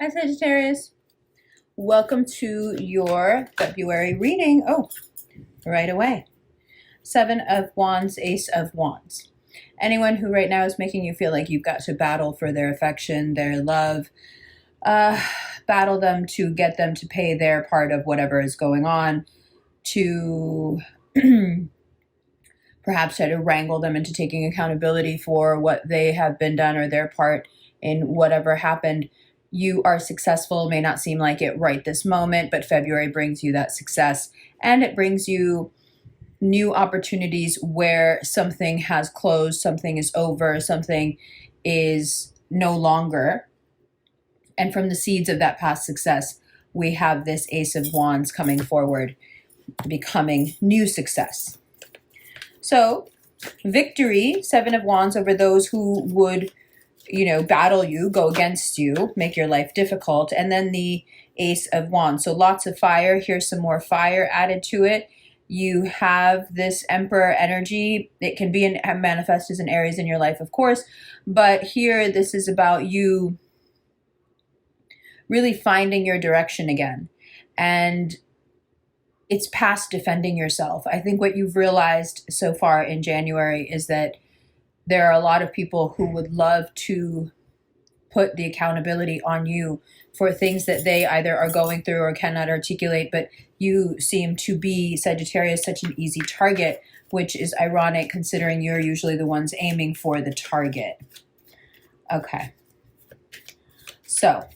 Hi Sagittarius, welcome to your February reading. Oh, right away. Seven of Wands, Ace of Wands. Anyone who right now is making you feel like you've got to battle for their affection, their love, battle them to get them to pay their part of whatever is going on, to perhaps try to wrangle them into taking accountability for what they have been done or their part in whatever happened. You are successful, may not seem like it right this moment, but February brings you that success, and it brings you new opportunities where something has closed, something is over, something is no longer. And from the seeds of that past success, we have this Ace of Wands coming forward, becoming new success. So victory, Seven of Wands, over those who would, battle you, go against you, make your life difficult. And then the Ace of Wands. So lots of fire. Here's some more fire added to it. You have this Emperor energy. It can be manifest as in areas in your life, of course. But here, this is about you really finding your direction again. And it's past defending yourself. I think what you've realized so far in January is that there are a lot of people who would love to put the accountability on you for things that they either are going through or cannot articulate, but you seem to be, Sagittarius, such an easy target, which is ironic considering you're usually the ones aiming for the target. Okay. So,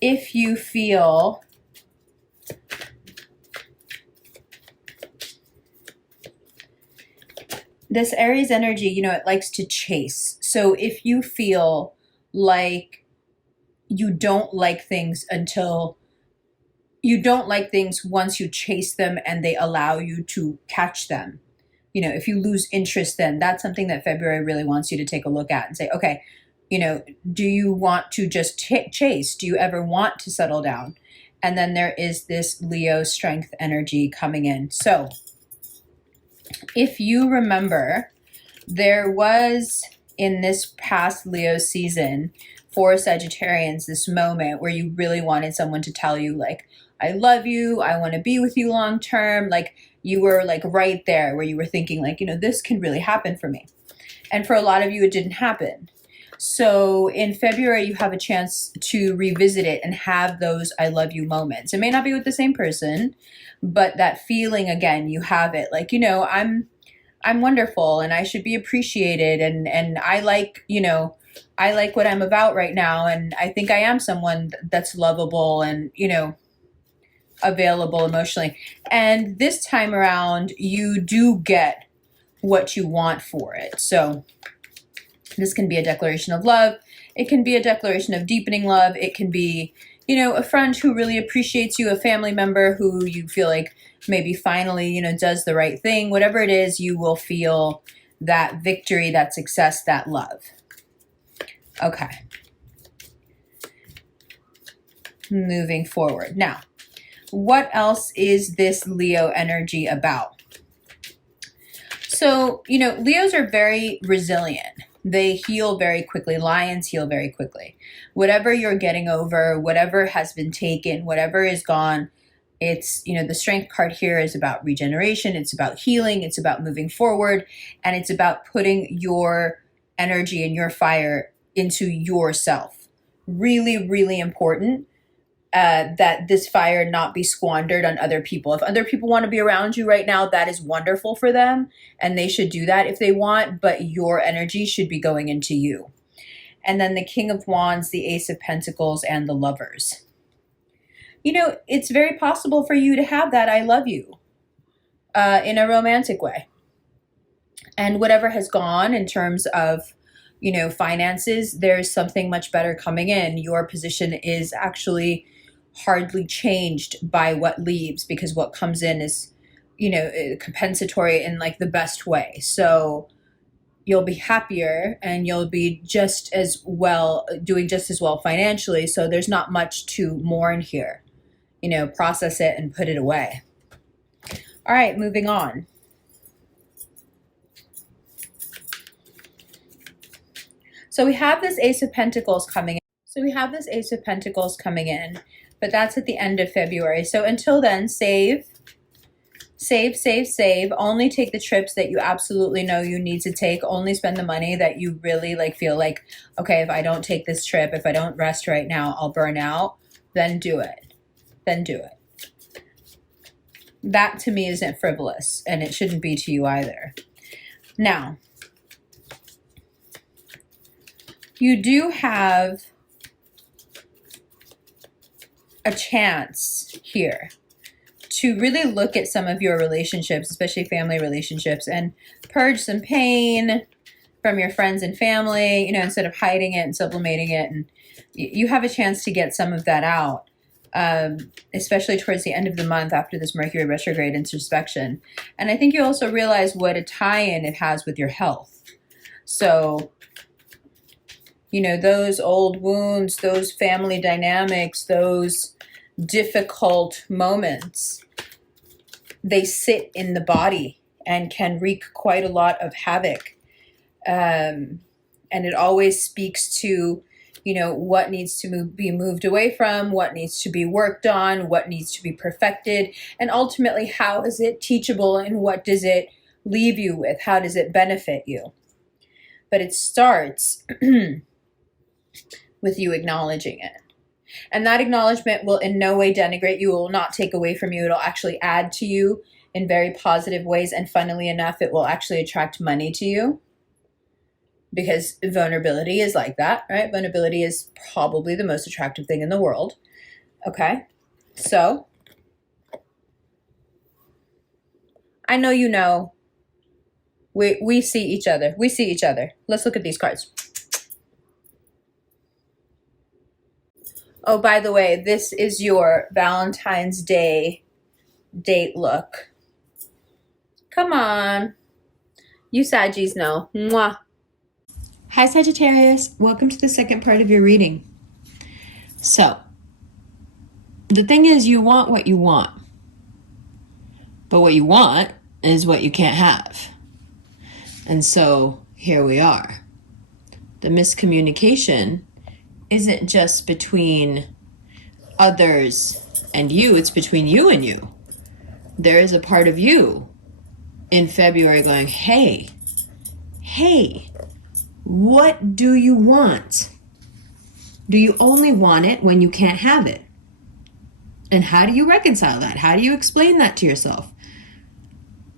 if you feel this Aries energy, it likes to chase. So if you feel like you don't like things once you chase them and they allow you to catch them. If you lose interest, then that's something that February really wants you to take a look at and say, okay, do you want to just chase? Do you ever want to settle down? And then there is this Leo strength energy coming in. So if you remember, there was in this past Leo season for Sagittarians this moment where you really wanted someone to tell you, like, I love you, I want to be with you long term. Like, you were like right there where you were thinking, like, this can really happen for me. And for a lot of you, it didn't happen. So in February, you have a chance to revisit it and have those I love you moments. It may not be with the same person, but that feeling again, you have it. Like, I'm wonderful and I should be appreciated, and I like, I like what I'm about right now, and I think I am someone that's lovable and, available emotionally. And this time around, you do get what you want for it. So this can be a declaration of love. It can be a declaration of deepening love. It can be, a friend who really appreciates you, a family member who you feel like maybe finally, does the right thing. Whatever it is, you will feel that victory, that success, that love. Okay. Moving forward. Now, what else is this Leo energy about? So, Leos are very resilient. They heal very quickly. Lions heal very quickly. Whatever you're getting over, whatever has been taken, whatever is gone, it's, the strength card here is about regeneration. It's about healing. It's about moving forward. And it's about putting your energy and your fire into yourself. Really, really important. That this fire not be squandered on other people. If other people want to be around you right now, that is wonderful for them, and they should do that if they want, but your energy should be going into you. And then the King of Wands, the Ace of Pentacles, and the Lovers. It's very possible for you to have that I love you in a romantic way. And whatever has gone in terms of, finances, there's something much better coming in. Your position is actually hardly changed by what leaves, because what comes in is, compensatory in like the best way. So you'll be happier and you'll be just as well, doing just as well financially. So there's not much to mourn here. Process it and put it away. All right, moving on. So we have this Ace of Pentacles coming in. So we have this Ace of Pentacles coming in, but that's at the end of February. So until then, save. Only take the trips that you absolutely know you need to take. Only spend the money that you really like feel like, okay, if I don't take this trip, if I don't rest right now, I'll burn out. Then do it. Then do it. That to me isn't frivolous, and it shouldn't be to you either. Now, you do have a chance here to really look at some of your relationships, especially family relationships, and purge some pain from your friends and family, you know, instead of hiding it and sublimating it. And you have a chance to get some of that out, especially towards the end of the month after this Mercury retrograde introspection. And I think you also realize what a tie-in it has with your health. So, you know, those old wounds, those family dynamics, those difficult moments, they sit in the body and can wreak quite a lot of havoc. And it always speaks to, you know, what needs to be moved away from, what needs to be worked on, what needs to be perfected, and ultimately, how is it teachable and what does it leave you with? How does it benefit you? But it starts with you acknowledging it. And that acknowledgement will in no way denigrate you. It will not take away from you. It'll actually add to you in very positive ways. And funnily enough, it will actually attract money to you, because vulnerability is like that, right? Vulnerability is probably the most attractive thing in the world. Okay. So I know, you know, we see each other. We see each other. Let's look at these cards. Oh, by the way, this is your Valentine's Day date look. Come on. You Saggies know. Mwah. Hi Sagittarius, welcome to the second part of your reading. So, the thing is, you want what you want. But what you want is what you can't have. And so, here we are. The miscommunication isn't just between others and you, it's between you and you. There is a part of you in February going, hey, what do you want? Do you only want it when you can't have it? And how do you reconcile that? How do you explain that to yourself?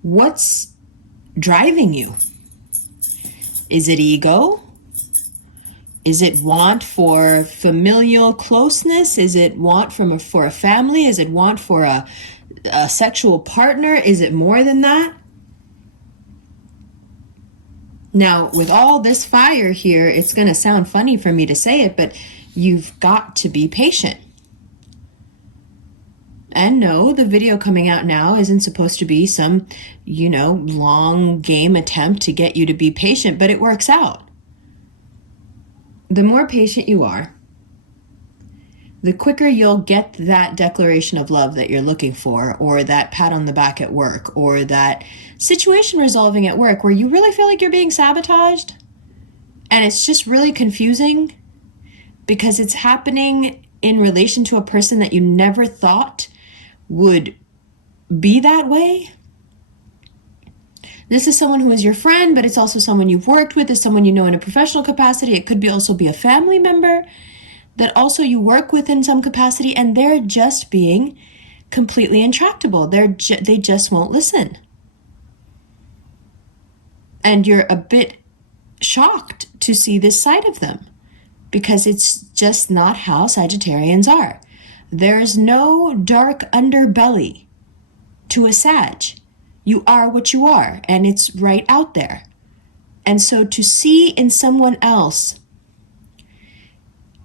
What's driving you? Is it ego? Is it want for familial closeness? Is it want for a family? Is it want for a sexual partner? Is it more than that? Now, with all this fire here, it's going to sound funny for me to say it, but you've got to be patient. And no, the video coming out now isn't supposed to be some, you know, long game attempt to get you to be patient, but it works out. The more patient you are, the quicker you'll get that declaration of love that you're looking for, or that pat on the back at work, or that situation resolving at work where you really feel like you're being sabotaged. And it's just really confusing because it's happening in relation to a person that you never thought would be that way. This is someone who is your friend, but it's also someone you've worked with, it's someone you know in a professional capacity. It could also be a family member that also you work with in some capacity, and they're just being completely intractable. They just won't listen. And you're a bit shocked to see this side of them because it's just not how Sagittarians are. There's no dark underbelly to a Sag. You are what you are, and it's right out there. And so to see in someone else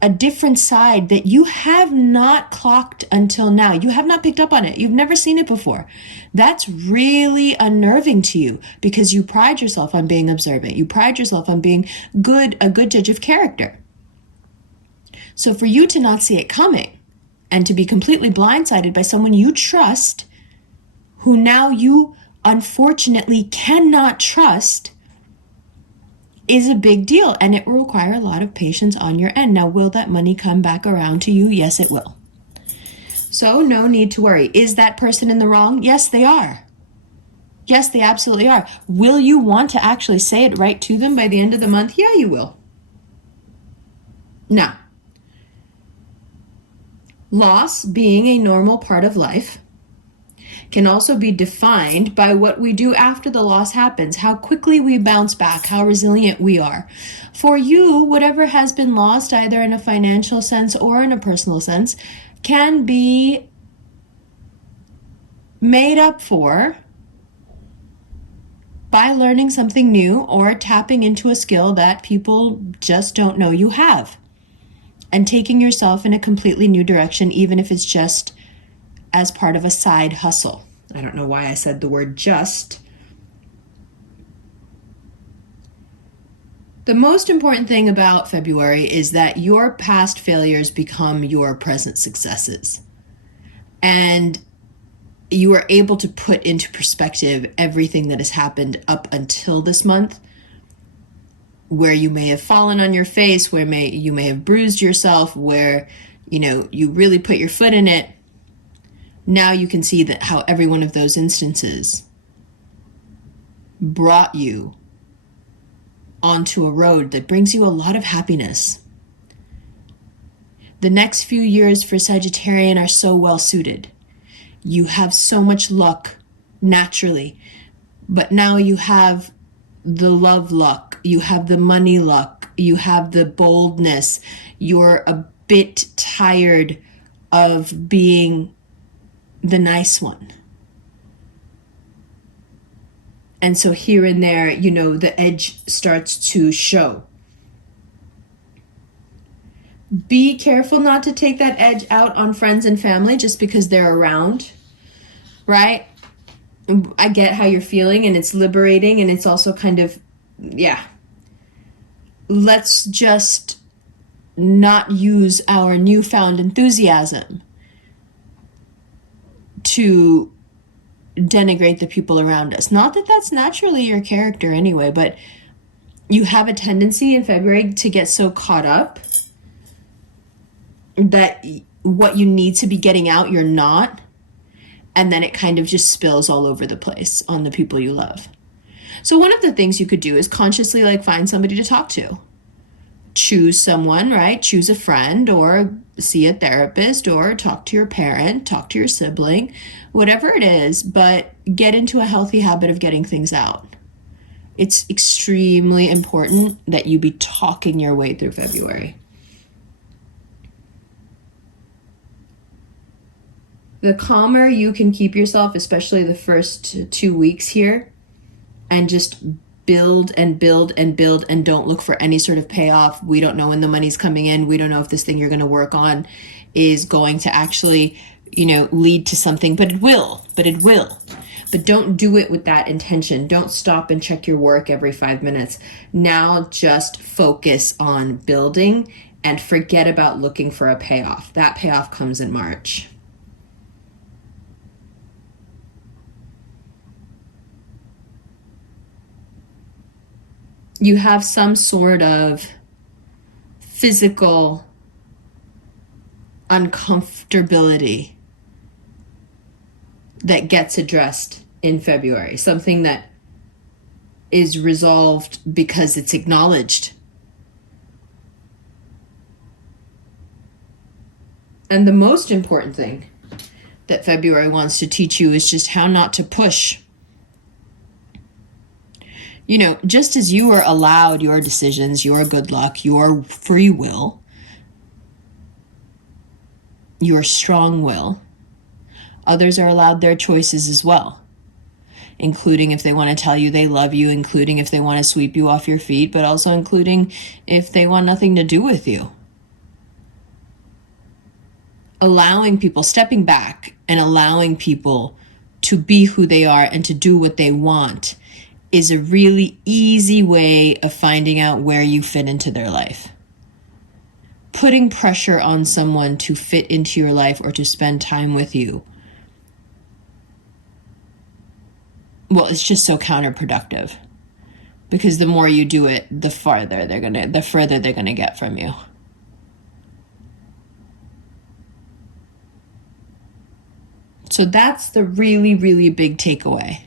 a different side that you have not clocked until now, you have not picked up on it, you've never seen it before, that's really unnerving to you because you pride yourself on being observant. You pride yourself on being a good judge of character. So for you to not see it coming and to be completely blindsided by someone you trust, who now you unfortunately cannot trust, is a big deal, and it will require a lot of patience on your end. Now, will that money come back around to you? Yes, it will. So no need to worry. Is that person in the wrong? Yes, they are. Yes, they absolutely are. Will you want to actually say it right to them by the end of the month? Yeah, you will. Now, loss being a normal part of life can also be defined by what we do after the loss happens, how quickly we bounce back, how resilient we are. For you, whatever has been lost, either in a financial sense or in a personal sense, can be made up for by learning something new or tapping into a skill that people just don't know you have, and taking yourself in a completely new direction, even if it's just as part of a side hustle. I don't know why I said the word just. The most important thing about February is that your past failures become your present successes. And you are able to put into perspective everything that has happened up until this month, where you may have fallen on your face, where you may have bruised yourself, where you really put your foot in it. Now you can see that how every one of those instances brought you onto a road that brings you a lot of happiness. The next few years for Sagittarian are so well suited. You have so much luck naturally, but now you have the love luck, you have the money luck, you have the boldness. You're a bit tired of being the nice one. And so here and there, the edge starts to show. Be careful not to take that edge out on friends and family just because they're around, right? I get how you're feeling, and it's liberating, and it's also kind of, let's just not use our newfound enthusiasm to denigrate the people around us. Not that that's naturally your character anyway, but you have a tendency in February to get so caught up that what you need to be getting out, you're not. And then it kind of just spills all over the place on the people you love. So one of the things you could do is consciously find somebody to talk to. Choose someone, right? Choose a friend, or see a therapist, or talk to your parent, talk to your sibling, whatever it is, but get into a healthy habit of getting things out. It's extremely important that you be talking your way through February. The calmer you can keep yourself, especially the first 2 weeks here, and just build and build and build, and don't look for any sort of payoff. We don't know when the money's coming in. We don't know if this thing you're going to work on is going to actually, lead to something, but it will. But don't do it with that intention. Don't stop and check your work every 5 minutes. Now just focus on building and forget about looking for a payoff. That payoff comes in March. You have some sort of physical uncomfortability that gets addressed in February. Something that is resolved because it's acknowledged. And the most important thing that February wants to teach you is just how not to push. Just as you are allowed your decisions, your good luck, your free will, your strong will, others are allowed their choices as well, including if they want to tell you they love you, including if they want to sweep you off your feet, but also including if they want nothing to do with you. Allowing people, stepping back and allowing people to be who they are and to do what they want is a really easy way of finding out where you fit into their life. Putting pressure on someone to fit into your life or to spend time with you, well, it's just so counterproductive. because the more you do it, the further they're gonna get from you. So that's the really, really big takeaway,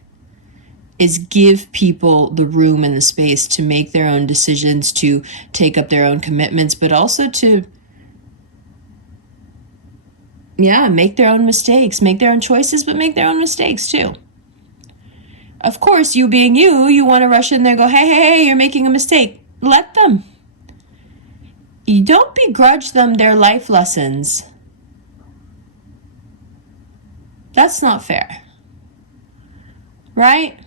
is give people the room and the space to make their own decisions, to take up their own commitments, but also to, make their own mistakes, make their own choices, but make their own mistakes too. Of course, you being you want to rush in there and go, hey, you're making a mistake. Let them. You don't begrudge them their life lessons. That's not fair. Right?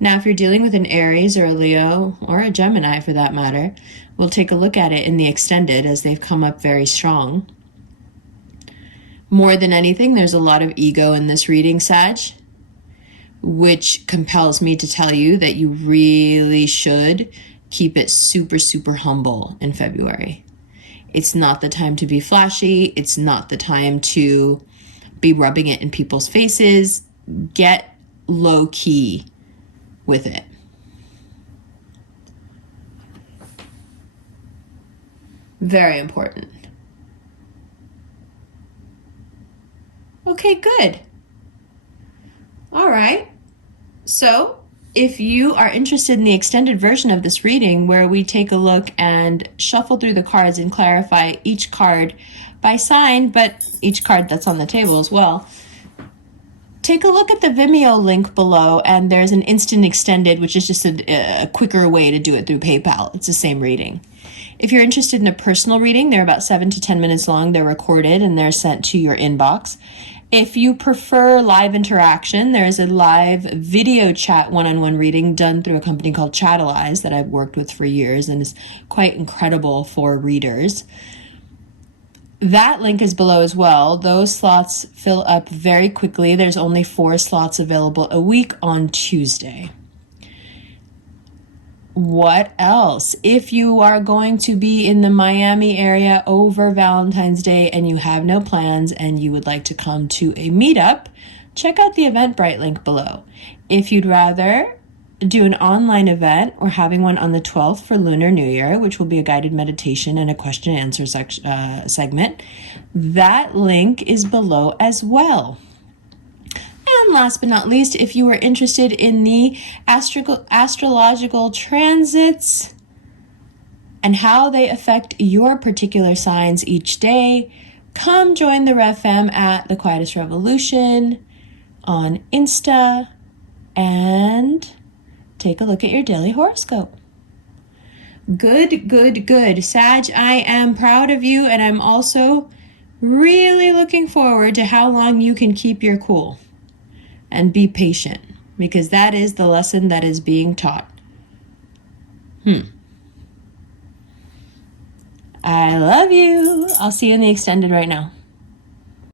Now, if you're dealing with an Aries or a Leo, or a Gemini for that matter, we'll take a look at it in the extended as they've come up very strong. More than anything, there's a lot of ego in this reading, Sag, which compels me to tell you that you really should keep it super, super humble in February. It's not the time to be flashy. It's not the time to be rubbing it in people's faces. Get low key with it. Very important. Okay, good. All right. So if you are interested in the extended version of this reading, where we take a look and shuffle through the cards and clarify each card by sign, but each card that's on the table as well, take a look at the Vimeo link below, and there's an instant extended, which is just a quicker way to do it through PayPal. It's the same reading. If you're interested in a personal reading, they're about 7 to 10 minutes long. They're recorded and they're sent to your inbox. If you prefer live interaction, there's a live video chat one-on-one reading done through a company called Chatalize that I've worked with for years and is quite incredible for readers. That link is below as well. Those slots fill up very quickly. There's only 4 slots available a week on Tuesday. What else? If you are going to be in the Miami area over Valentine's Day and you have no plans and you would like to come to a meetup, check out the Eventbrite link below. If you'd rather do an online event, we're having one on the 12th for Lunar New Year, which will be a guided meditation and a question and answer segment. That link is below as well. And last but not least, if you are interested in the astrological transits and how they affect your particular signs each day, come join the REVFAM at the Quietest Revolution on Insta and take a look at your daily horoscope. Good, good, good. Sag, I am proud of you, and I'm also really looking forward to how long you can keep your cool and be patient, because that is the lesson that is being taught. I love you. I'll see you in the extended right now.